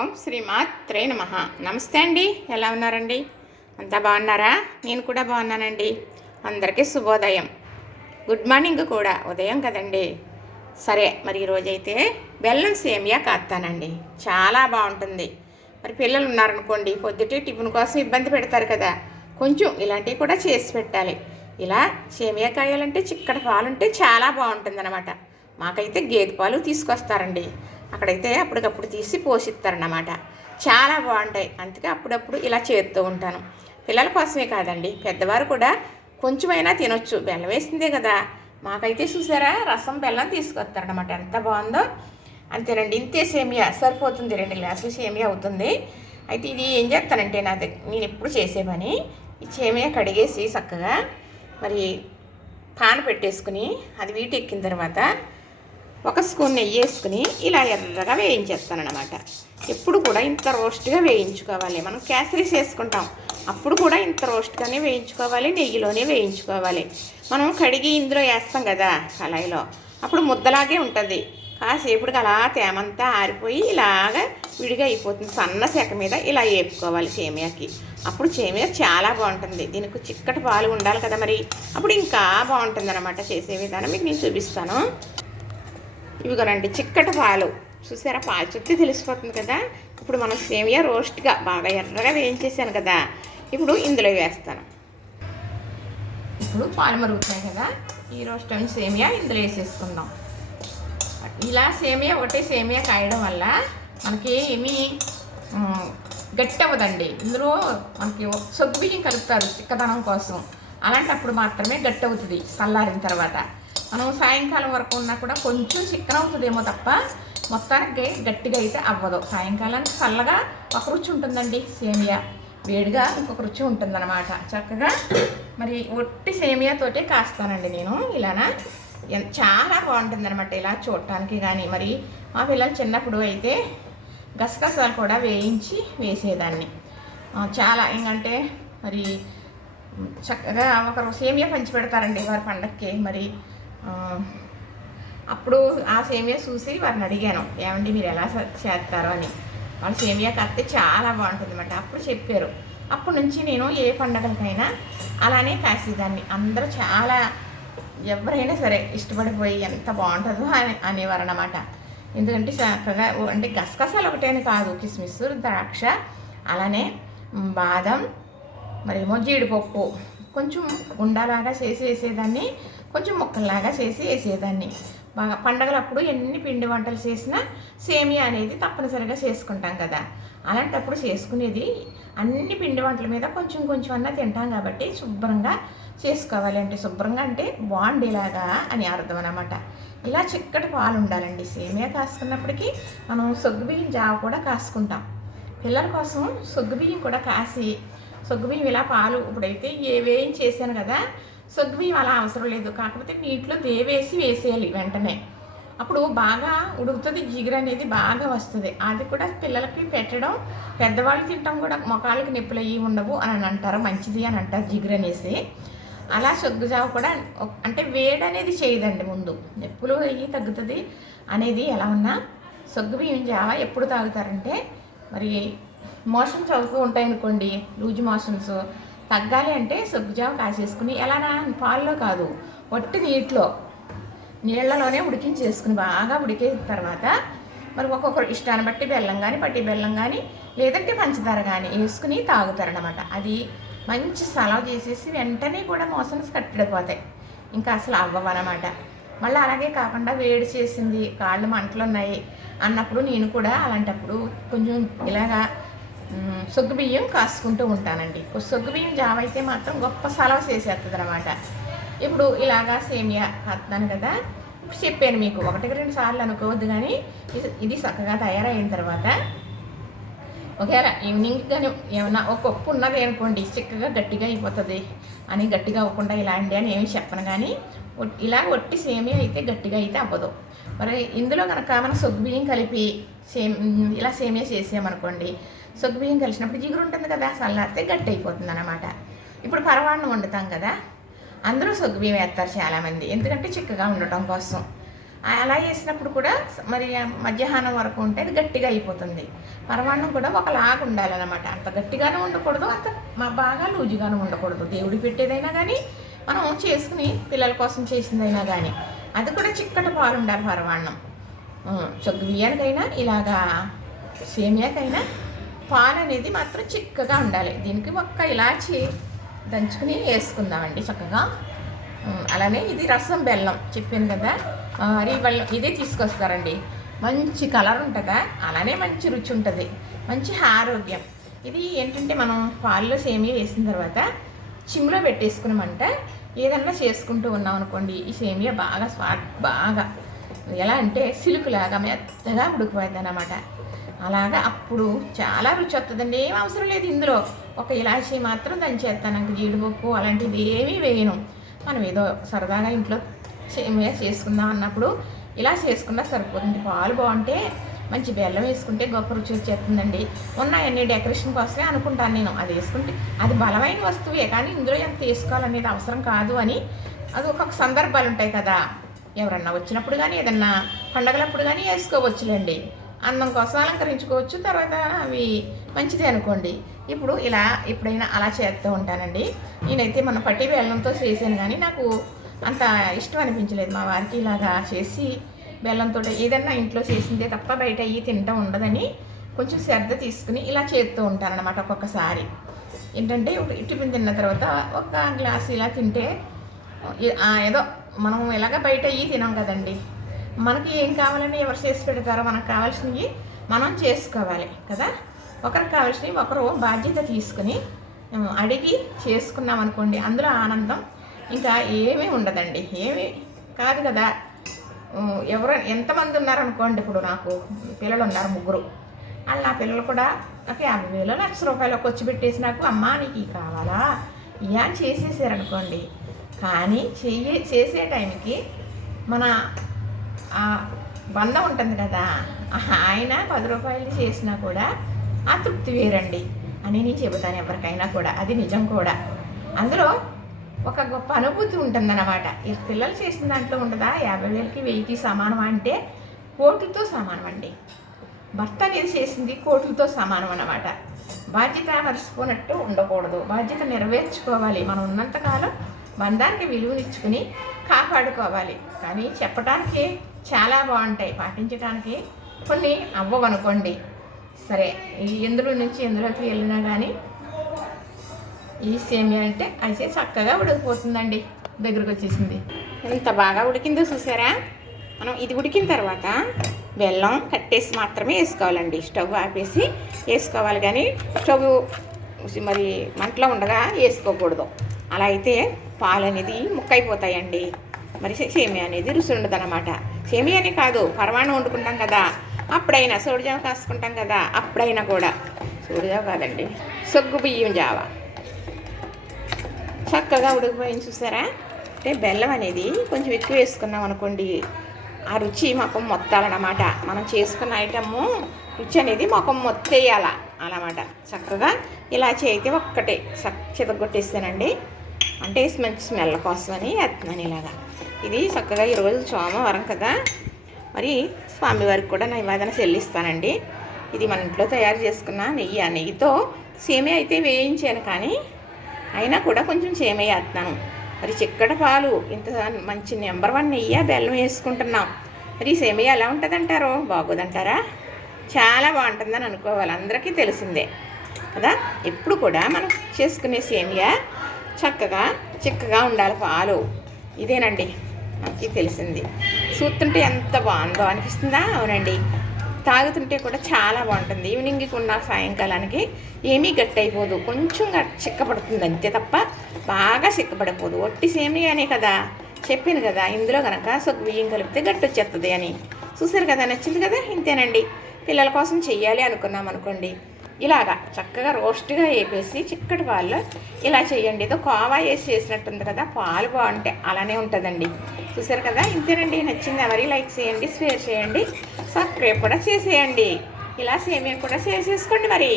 ఓం శ్రీమాత్రే నమః. నమస్తే అండి, ఎలా ఉన్నారండి? అంతా బాగున్నారా? నేను కూడా బాగున్నానండి. అందరికీ శుభోదయం. గుడ్ మార్నింగ్ కూడా, ఉదయం కదండి. సరే, మరి ఈరోజైతే బెల్లం సేమియా కాస్తానండి. చాలా బాగుంటుంది. మరి పిల్లలు ఉన్నారనుకోండి, పొద్దుటే టిఫిన్ కోసం ఇబ్బంది పెడతారు కదా, కొంచెం ఇలాంటివి కూడా చేసి పెట్టాలి. ఇలా సేమియా కాయాలంటే చిక్కటి పాలుంటే చాలా బాగుంటుందన్నమాట. మాకైతే గేదె పాలు తీసుకొస్తారండి. అక్కడైతే అప్పటికప్పుడు తీసి పోషిస్తారన్నమాట. చాలా బాగుంటాయి. అందుకే అప్పుడప్పుడు ఇలా చేస్తూ ఉంటాను. పిల్లల కోసమే కాదండి, పెద్దవారు కూడా కొంచెమైనా తినొచ్చు, బెల్లం వేసిందే కదా. మాకైతే చూసారా, రసం బెల్లం తీసుకొస్తారనమాట. ఎంత బాగుందో. అంతేనండి, ఇంతే సేమియా సరిపోతుంది. 2 గ్లాసులు సేమియా అవుతుంది. అయితే ఇది ఏం చేస్తానంటే, నేను ఎప్పుడు చేసే పని, ఈ సేమియా కడిగేసి చక్కగా మరి పాన పెట్టేసుకుని అది వీటెక్కిన తర్వాత 1 స్పూన్ నెయ్యి వేసుకుని ఇలా ఎర్రగా వేయించేస్తానన్నమాట. ఎప్పుడు కూడా ఇంత రోస్ట్గా వేయించుకోవాలి. మనం కేసరీస్ వేసుకుంటాం, అప్పుడు కూడా ఇంత రోస్ట్గానే వేయించుకోవాలి, నెయ్యిలోనే వేయించుకోవాలి. మనం కడిగి ఇందులో వేస్తాం కదా కళాయిలో, అప్పుడు ముద్దలాగే ఉంటుంది. కాసేపటికి అలా తేమంతా ఆరిపోయి ఇలాగ విడిగా అయిపోతుంది. సన్న సెక మీద ఇలా వేపుకోవాలి సేమియాకి. అప్పుడు సేమియా చాలా బాగుంటుంది. దీనికి చిక్కటి పాలు ఉండాలి కదా, మరి అప్పుడు ఇంకా బాగుంటుంది అన్నమాట. చేసే విధానం మీకు నేను చూపిస్తాను. ఇవిగోనండి, చిక్కటి పాలు చూసారా, పాలు చుట్టూ తెలిసిపోతుంది కదా. ఇప్పుడు మనం సేమియా రోస్ట్గా బాగా ఎర్రగా వేయించేసాను కదా, ఇప్పుడు ఇందులో వేస్తాను. ఇప్పుడు పాలు మరుగుతున్నాయి కదా, ఈ రోస్ట్ అయిన సేమియా ఇందులో వేసేసుకుందాం. ఇలా సేమియా ఒకటే సేమియా కాయడం వల్ల మనకి ఏమీ గట్టి అవ్వదండి. ఇందులో మనకి సగ్గుబియ్యం కలుపుతారు చిక్కదనం కోసం. అలాంటప్పుడు మాత్రమే గట్టి అవుతుంది. చల్లారిన తర్వాత మనం సాయంకాలం వరకు ఉన్నా కూడా కొంచెం చిక్కన అవుతుందేమో తప్ప మొత్తానికి గట్టిగా అయితే అవ్వదు. సాయంకాలానికి చల్లగా ఒక రుచి ఉంటుందండి సేమియా, వేడిగా ఇంకొక రుచి ఉంటుందన్నమాట. చక్కగా మరి ఒట్టి సేమియాతోటే కాస్తానండి నేను. ఇలానా చాలా బాగుంటుంది అనమాట ఇలా చూడటానికి. కానీ మరి మా పిల్లలు చిన్నప్పుడు అయితే గసగసాలు కూడా వేయించి వేసేదాన్ని. చాలా ఏంటంటే మరి చక్కగా ఒకరు సేమియా పంచి పెడతారండి వారి పండక్కి. మరి అప్పుడు ఆ సేమియా చూసి వారిని అడిగాను, ఏమండి మీరు ఎలా చేస్తారో అని. వాళ్ళు సేమియా కడితే చాలా బాగుంటుంది అన్నమాట. అప్పుడు చెప్పారు. అప్పటి నుంచి నేను ఏ పండగలకైనా అలానే కాసేదాన్ని. అందరూ చాలా, ఎవరైనా సరే ఇష్టపడిపోయి ఎంత బాగుంటుందో అని అనేవారు అన్నమాట. ఎందుకంటే చక్కగా అంటే గసగసాలు ఒకటేని కాదు, కిస్మిస్, ద్రాక్ష, అలానే బాదం, మరేమో జీడిపప్పు కొంచెం ఉండలాగా చేసి వేసేదాన్ని, కొంచెం ముక్కల్లాగా చేసి వేసేదాన్ని. బాగా పండగలప్పుడు ఎన్ని పిండి వంటలు చేసినా సేమియా అనేది తప్పనిసరిగా చేసుకుంటాం కదా. అలాంటప్పుడు చేసుకునేది అన్ని పిండి వంటల మీద కొంచెం కొంచెం అన్నా తింటాం కాబట్టి శుభ్రంగా చేసుకోవాలి. అంటే శుభ్రంగా అంటే బాగుండేలాగా అని అర్థం అన్నమాట. ఇలా చిక్కటి పాలు ఉండాలండి. సేమియా కాసుకున్నప్పటికీ మనం సగ్గుబియ్యం జావ కూడా కాసుకుంటాం. పిల్లల కోసం సగ్గుబియ్యం కూడా కాసి, సగ్గుబియ్యం ఇలా పాలు ఇప్పుడైతే వేయించి చేశాను కదా, సగ్గుబియ్యం అలా అవసరం లేదు. కాకపోతే నీటిలో దేవేసి వేసేయాలి వెంటనే. అప్పుడు బాగా ఉడుకుతుంది, జిగురు అనేది బాగా వస్తుంది. అది కూడా పిల్లలకి పెట్టడం, పెద్దవాళ్ళు తింటాం కూడా మొఖాలకి నొప్పులు అయ్యి ఉండవు అని అంటారు, మంచిది అని అంటారు జిగురు అనేసి. అలా సగ్గు జావ కూడా అంటే వేడి అనేది చేయదండి. ముందు నొప్పులు అయ్యి తగ్గుతుంది అనేది ఎలా ఉన్నా సగ్గుబియ్యం జావ ఎప్పుడు తాగుతారంటే మరి మోషన్స్ అవుతూ ఉంటాయి అనుకోండి, లూజ్ మోషన్స్ తగ్గాలి అంటే సగ్గు జావ కాసేసుకుని ఎలానా పాల్లో కాదు, వట్టి నీళ్ళలోనే ఉడికించేసుకుని బాగా ఉడికేసిన తర్వాత మరి ఒక్కొక్కరు ఇష్టాన్ని బట్టి బెల్లం కానీ, పట్టి బెల్లం కానీ, లేదంటే పంచదార కానీ వేసుకుని తాగుతారనమాట. అది మంచి సలవ చేసేసి వెంటనే కూడా మోషన్స్ కట్టిడిపోతాయి, ఇంకా అసలు అవ్వవన్నమాట. మళ్ళీ అలాగే కాకుండా వేడి చేసింది, కాళ్ళు మంటలు ఉన్నాయి అన్నప్పుడు నేను కూడా అలాంటప్పుడు కొంచెం ఇలాగా సగ్గుబియ్యం కాసుకుంటూ ఉంటానండి. సగ్గుబియ్యం జావ అయితే మాత్రం గొప్ప సలవ చేసేస్తుంది అనమాట. ఇప్పుడు ఇలాగా సేమియా కాస్తాను కదా, ఇప్పుడు చెప్పాను మీకు 1-2 సార్లు అనుకోవద్దు. కానీ ఇది చక్కగా తయారైన తర్వాత ఒకవేళ ఈవినింగ్ కానీ ఏమన్నా ఒక పప్పు ఉన్నది అనుకోండి, చిక్కగా గట్టిగా అయిపోతుంది అని, గట్టిగా అవ్వకుండా ఇలా అండి అని ఏమి చెప్పను. కానీ ఇలా ఒట్టి సేమియా అయితే గట్టిగా అయితే అవ్వదు. మరి ఇందులో కనుక మనం సగ్గుబియ్యం కలిపి ఇలా సేమియా చేసామనుకోండి, సగ్గుబియ్యం కలిసినప్పుడు జిగురు ఉంటుంది కదా, చల్లారితే గట్టి అయిపోతుంది అన్నమాట. ఇప్పుడు పరమాన్నం వండుతాం కదా, అందరూ సగ్గుబియ్యం వేస్తారు చాలామంది, ఎందుకంటే చిక్కగా ఉండటం కోసం. అలా వేసినప్పుడు కూడా మరి మధ్యాహ్నం వరకు ఉంటే అది గట్టిగా అయిపోతుంది. పరమాన్నం కూడా ఒకలాగా ఉండాలన్నమాట. అంత గట్టిగానే ఉండకూడదు, అంత బాగా లూజుగానే ఉండకూడదు. దేవుడి పెట్టేదైనా కానీ మనం చేసుకుని పిల్లల కోసం చేసిందైనా కానీ అది కూడా చిక్కటి పాలు ఉండాలి. పరమాన్నం సగ్గు బియ్యానికైనా ఇలాగా సేమియాకైనా పాలు అనేది మాత్రం చిక్కగా ఉండాలి. దీనికి ఒక్క ఇలాచి దంచుకుని వేసుకుందామండి చక్కగా. అలానే ఇది రసం బెల్లం చెప్పాను కదా, బెల్లం ఇదే తీసుకొస్తారండి. మంచి కలర్ ఉంటుందా, అలానే మంచి రుచి ఉంటుంది, మంచి ఆరోగ్యం. ఇది ఏంటంటే మనం పాల్లో సేమియా వేసిన తర్వాత చిమ్లో పెట్టేసుకున్నామంటే ఏదన్నా చేసుకుంటూ ఉన్నాం అనుకోండి, ఈ సేమియా బాగా బాగా ఎలా అంటే సిలుకులాగా మెత్తగా ఉడికిపోద్ది అన్నమాట. అలాగా అప్పుడు చాలా రుచి వస్తుందండి. ఏం అవసరం లేదు ఇందులో, ఒక ఇలాచీ మాత్రం దంచేస్తాను, నాకు జీడిపప్పు అలాంటిది ఏమీ వేయను. మనం ఏదో సరదాగా ఇంట్లో సేమియా చేసుకుందాం అన్నప్పుడు ఇలా చేసుకున్నా సరిపోతుంది. పాలు బాగుంటే మంచి బెల్లం వేసుకుంటే గొప్ప రుచి వచ్చేస్తుందండి. ఉన్నాయన్నీ డెకరేషన్ కోసమే అనుకుంటాను నేను. అది వేసుకుంటే అది బలమైన వస్తువే, కానీ ఇందులో ఎంత వేసుకోవాలనేది అవసరం కాదు అని. అది ఒక్కొక్క సందర్భాలు ఉంటాయి కదా, ఎవరన్నా వచ్చినప్పుడు కానీ ఏదన్నా పండగలప్పుడు కానీ వేసుకోవచ్చులేండి. అన్నం కోసం అలంకరించుకోవచ్చు, తర్వాత అవి మంచిదే అనుకోండి. ఇప్పుడు ఇలా ఎప్పుడైనా అలా చేస్తూ ఉంటానండి. నేనైతే మన పట్టి బెల్లంతో చేసాను, కానీ నాకు అంత ఇష్టం అనిపించలేదు. మా వారికి ఇలాగా చేసి బెల్లంతో ఏదన్నా ఇంట్లో చేసిందే తప్ప బయట అయ్యి తింటూ ఉండదని కొంచెం శ్రద్ధ తీసుకుని ఇలా చేస్తూ ఉంటానన్నమాట. ఒక్కొక్కసారి ఏంటంటే టిఫిన్ తిన్న తర్వాత ఒక గ్లాస్ ఇలా తింటే ఏదో మనం ఇలాగ బయట అయ్యి తినాం కదండి. మనకి ఏం కావాలని ఎవరు చేసి పెడతారో మనకు కావాల్సినవి మనం చేసుకోవాలి కదా. ఒకరికి కావాల్సినవి ఒకరు బాధ్యత తీసుకుని అడిగి చేసుకున్నాం అనుకోండి, అందులో ఆనందం ఇంకా ఏమీ ఉండదండి. ఏమీ కాదు కదా. ఎవరు ఎంతమంది ఉన్నారనుకోండి, ఇప్పుడు నాకు పిల్లలు ఉన్నారు 3. వాళ్ళు నా పిల్లలు కూడా నాకు 50,000 1,00,000 ఖర్చు పెట్టేసి నాకు అమ్మా నీకు కావాలా ఇయా చేసేసారనుకోండి. కానీ చేసే టైంకి మన బంధం ఉంటుంది కదా, ఆయన 10 రూపాయలు చేసినా కూడా ఆ తృప్తి వేరండి అని నేను చెబుతాను ఎవరికైనా కూడా. అది నిజం కూడా. అందులో ఒక గొప్ప అనుభూతి ఉంటుందన్నమాట. ఈ పిల్లలు చేసిన దాంట్లో ఉండదా 50,000కి 1,000కి సమానం అంటే కోట్లతో సమానం అండి. భర్త అనేది చేసింది కోట్లతో సమానం అన్నమాట. బాధ్యత మర్చిపోయినట్టు ఉండకూడదు, బాధ్యత నెరవేర్చుకోవాలి. మనం ఉన్నంతకాలం బంధానికి విలువనిచ్చుకుని కాపాడుకోవాలి. కానీ చెప్పడానికి చాలా బాగుంటాయి, పాటించడానికి కొన్ని అవ్వవనుకోండి. సరే, ఎందులో నుంచి ఎందులోకి వెళ్ళినా కానీ ఈ సేమియా అంటే అయితే చక్కగా ఉడికిపోతుందండి. దగ్గరకు వచ్చేసింది. ఎంత బాగా ఉడికిందో చూసారా. మనం ఇది ఉడికిన తర్వాత బెల్లం కట్టేసి మాత్రమే వేసుకోవాలండి. స్టవ్ ఆపేసి వేసుకోవాలి, కానీ స్టవ్ మరి మంటలో ఉండగా వేసుకోకూడదు. అలా అయితే పాలు అనేది ముక్కైపోతాయండి. మరి సేమియా అనేది రుచి ఉండదు అనమాట. సేమియానే కాదు, పరమాన్నం వండుకుంటాం కదా అప్పుడైనా, సోడిజావ కాసుకుంటాం కదా అప్పుడైనా కూడా, సోడిజావ కాదండి సగ్గు బియ్యం జావ చక్కగా ఉడికిపోయింది చూసారా. అంటే బెల్లం అనేది కొంచెం ఎక్కువ వేసుకున్నాం అనుకోండి, ఆ రుచి మొఖం మొత్తాలన్నమాట. మనం చేసుకున్న ఐటము రుచి అనేది మొఖం మొత్తేయాల అన్నమాట. చక్కగా ఇలాచి అయితే ఒక్కటే చితగొట్టేస్తానండి, అంటే మంచి స్మెల్ కోసమని వేస్తున్నాను ఇలాగా. ఇది చక్కగా ఈరోజు సోమవారం కదా, మరి స్వామివారికి కూడా నైవేదన చెల్లిస్తానండి. ఇది మన ఇంట్లో తయారు చేసుకున్న నెయ్యి. ఆ నెయ్యితో సేమియా అయితే వేయించాను, కానీ అయినా కూడా కొంచెం సేమియా వేస్తున్నాను. మరి చిక్కటి పాలు ఇంత మంచి నెంబర్ 1 నెయ్యి బెల్లం వేసుకుంటున్నాం. మరి సేమియా ఎలా ఉంటుందంటారో, బాగోదంటారా? చాలా బాగుంటుందని అనుకోవాలి, అందరికీ తెలిసిందే కదా. ఎప్పుడు కూడా మనం చేసుకునే సేమియా చక్కగా చిక్కగా ఉండాలి పాలు. ఇదేనండి మనకి తెలిసింది. చూస్తుంటే ఎంత బాగుందో అనిపిస్తుందా? అవునండి. తాగుతుంటే కూడా చాలా బాగుంటుంది. ఈవినింగ్కి ఉన్న సాయంకాలానికి ఏమీ గట్టి అయిపోదు, కొంచెం చిక్కపడుతుంది అంతే తప్ప బాగా చిక్కపడిపోదు. ఒట్టి సేమియానే కదా చెప్పాను కదా, ఇందులో కనుక సగ్గు బియ్యం కలిపితే గట్టి వచ్చేస్తుంది అని. చూసారు కదా, నచ్చింది కదా. ఇంతేనండి. పిల్లల కోసం చెయ్యాలి అనుకున్నాం అనుకోండి, ఇలాగా చక్కగా రోస్ట్గా వేపేసి చిక్కటి పాలు ఇలా చేయండి. ఏదో కోవా వేసి చేసినట్టుంది కదా, పాలు బాగుంటే అలానే ఉంటుందండి. చూసారు కదా. ఇంతేనండి. నచ్చిందా మరి? లైక్ చేయండి, షేర్ చేయండి, సబ్స్క్రైబ్ కూడా చేసేయండి. ఇలా సేమియా కూడా షేర్ చేసుకోండి మరి.